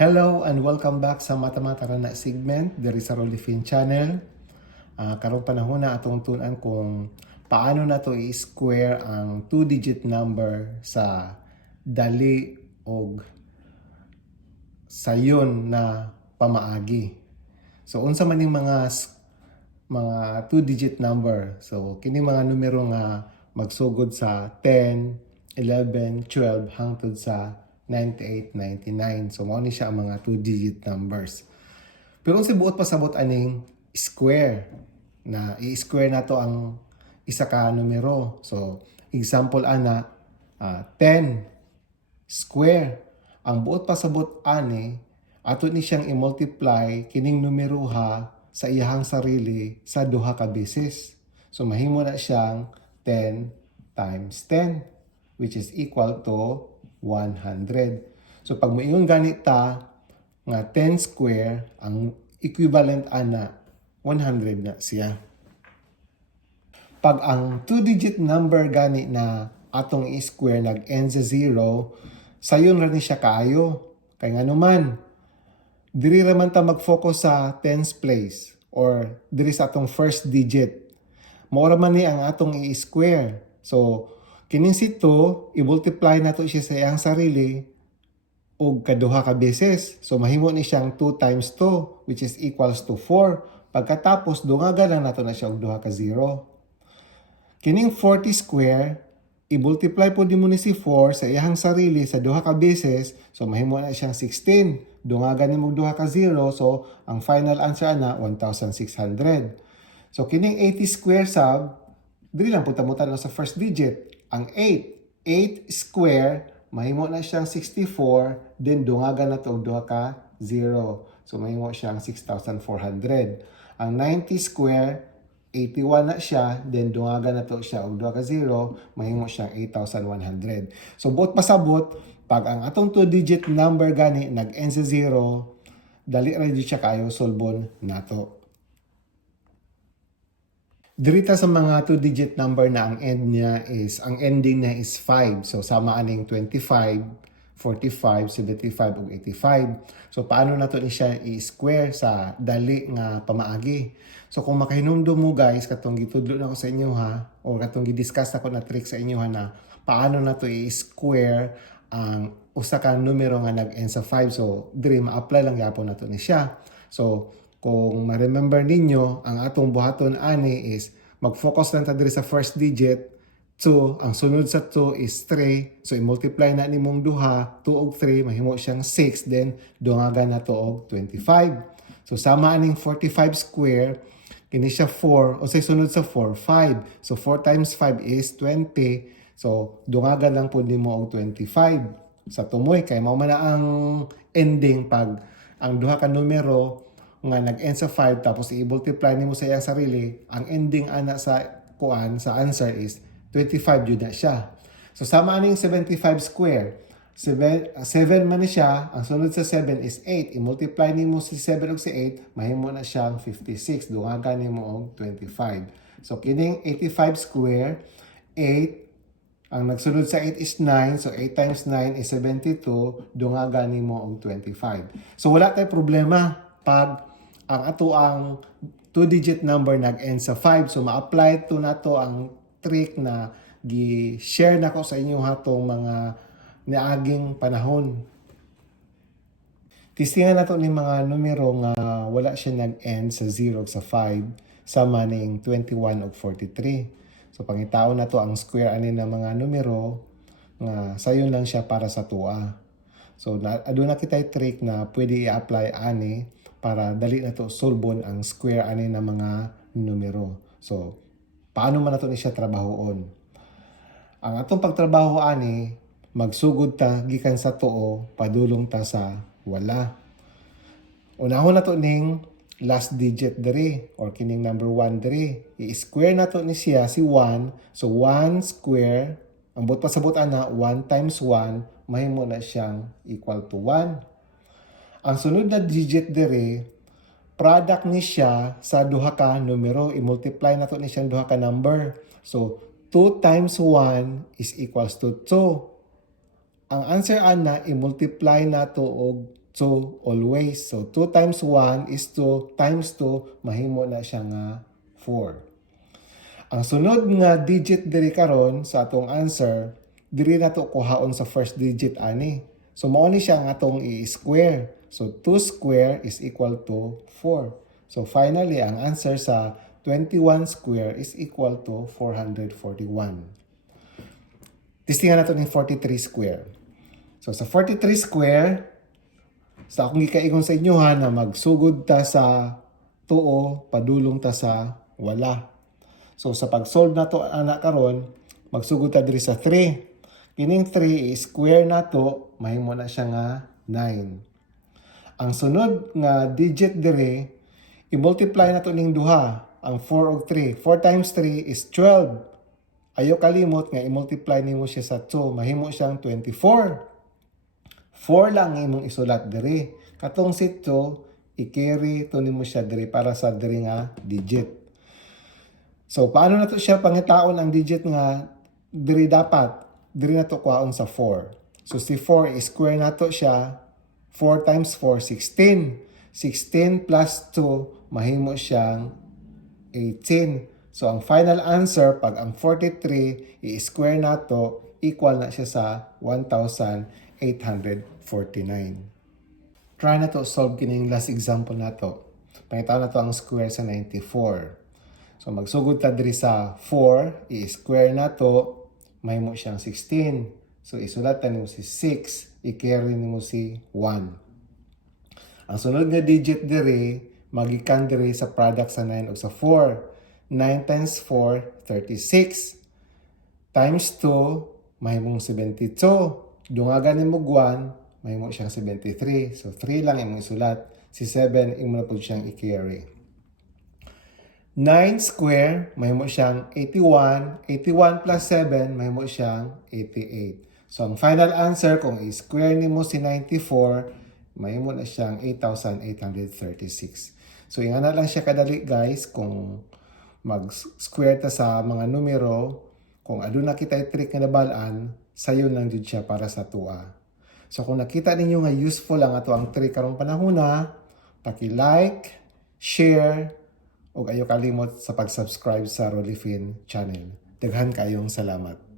Hello and welcome back sa Mata-Mata na segment diri sa Rolifin Channel. Karong panahon na atong tunan kung paano na to i-square ang 2-digit number sa dali og sayon na pamaagi. So unsa man ning mga 2-digit number. So kini mga numero nga magsugod sa 10, 11, 12 hangtod sa 98, 99. So mao ni siya ang mga 2-digit numbers. Pero kung buot pasabot aning square na i-square nato ang isa ka numero. So example ana 10 square. Ang buot pasabot ani ato ni siyang i-multiply kining numero ha sa iyahang sarili sa duha ka beses. So mahimo na siyang 10 times 10 which is equal to 100. So pag moingon ganita nga 10 square, ang equivalent ana 100 na siya. Pag ang 2-digit number gani na atong i-square nag-end sa 0, sayon ra ni siya kaayo. Kay nganuman, diri ra man ta mag-focus sa tens place or diri sa atong first digit. Mao ra man ni ang atong i-square. So kining si 2, i-multiply nato siya sa iyang sarili og kaduha ka beses. So mahimo ni siyang 2 times 2 which is equals to 4. Pagkatapos dungagan lang nato na siya og duha ka 0. Kining 40 square, i-multiply po din mo ni si 4 sa iyang sarili sa duha ka beses. So mahimo na siyang 16. Dungagan nimo og duha ka 0. So ang final answer ana 1,600. So kining 80 square sub, dili lang punta mo sa first digit. Ang 8 square, mahimo na siyang 64, then dungagan na to og duha ka 0. So mahimo siyang 6,400. Ang 90 square, 81 na siya, then dungagan na to siya og duha ka 0, mahimo siyang 8,100. So buot pasabot, pag ang atong 2-digit number gani nag-end sa 0, dali ra jud siya kayo solbon nato. Dirita sa mga 2-digit number na ang end niya is, ang ending niya is 5. So sama aning 25, 45, 75 ug 85. So paano nato ni siya i-square sa dali nga pamaagi? So kung makahinumdum mo guys, katong gitudlo na ko sa inyo ha, o katong gidiscuss ako na trick sa inyo ha na paano nato i-square ang usa ka numero nga nag-end sa 5. So dire ma-apply lang gyapon nato ni siya. So kung ma-remember ninyo, ang atong buhaton ani is mag-focus lang ta diri sa first digit. 2, ang sunod sa 2 is 3. So i-multiply na nimong duha, 2 og 3, mahimo siyang 6, then dungagan na to og 25. So sama aning 45 square, kini siya 4, o say sunod sa 4, 5. So 4 times 5 is 20. So dungagan lang po nimo og 25. Sa tumoy kay mao man na ang ending pag ang duha ka numero nga nag-end sa 5 tapos i-multiply nimo sa iyang sarili, ang ending ana sa sa answer is 25 jud na siya. So sama aning 75 square, 7 man ni siya, ang sunod sa 7 is 8. I-multiply nimo si 7 ug si 8, mahimo na siyang 56. Dungagan nimo og 25. So kining 85 square, 8, ang nagsunod sa 8 is 9, so 8 times 9 is 72, dungagan nimo og 25. So wala tay problema pag ang ato ang 2-digit number nag-end sa 5. So ma-apply to nato ang trick na gi-share nako sa inyo hatong mga niaging panahon. Tistingan nato ni mga numero nga wala siya nag-end sa 0 sa 5, sama ning 21 ug 43. So pangitaon nato ang square ani na mga numero nga sayon lang siya para sa tua. So aduna kitay trick na pwede i-apply ani para dali na to solbon ang square ani na mga numero. So paano man nato ni siya trabahoon? Ang atong pagtrabaho ani, magsugod ta gikan sa tuo, padulong ta sa wala. Unahon nato ning last digit diri or kining number 1 diri. I-square nato ni siya si 1. So 1 square, ang buot pasabot ana 1 times 1, mahimo na siyang equal to 1. Ang sunod na digit diri, product ni siya sa duha ka numero. I-multiply nato ni siyang duha ka number. So 2 times 1 is equals to 2. Ang answer ana, i-multiply nato og 2 always. So 2 times 1 is 2 times 2 mahimo na siya nga 4. Ang sunod nga digit diri karon sa atong answer, diri na to kuhaon sa first digit ani. So mao ni siya nga atong i-square. So 2 square is equal to 4. So finally ang answer sa 21 square is equal to 441. Testingan nato ning 43 square. So sa 43 square, sa akong gikaingon sa inyo ha, na magsugod ta sa tuo, padulong ta sa wala. So sa pag-solve na to anak karon, magsugod ta diri sa 3. Kining 3 i-square na to, mahimo na siya nga 9. Ang sunod nga digit diri, i-multiply na to ning duha, ang 4 ug 3. 4 times 3 is 12. Ayaw kalimot nga i-multiply nimo siya sa 2, mahimo siyang 24. 4 lang imong isulat diri. Katong si 2, i-carry to nimo siya diri para sa diri nga digit. So paano na to siya pangitaon ang digit nga diri dapat? Diri na to kuhaon sa 4. So si 4 i-square na to siya. 4 times 4, 16. 16 plus 2, mahimo siyang 18. So ang final answer, pag ang 43 i-square na to, equal na siya sa 1,849. Try na to solve kining last example na to. Pangitaon na to ang square sa 94. So magsugod ta diri sa 4, i-square na to, mahimo siyang 16. So isulat nimo si 6, i-carry nimo si 1. Ang sunod nga digit diri, magikan diri sa product sa 9 ug sa 4. 9 times 4, 36. Times 2, mahimong 72. Dungagan nimo 1, mahimo siyang 73. So 3 lang imong isulat. Si 7 imo na pud siyang i-carry. 9 square, mahimo siyang 81. 81 plus 7, mahimo siyang 88. So ang final answer, kung i-square nimo si 94, mahimo na siyang 8,836. So ingana lang siya kadali guys, kung mag-square ta sa mga numero, kung aduna kita i-trick nga nabalaan, sayon lang jud siya para sa tua. So kung nakita ninyo nga useful ang ato ang trick karong panahona, paki-like, share, ug ayo kalimot sa pag-subscribe sa Rollyfin channel. Daghan kayong salamat.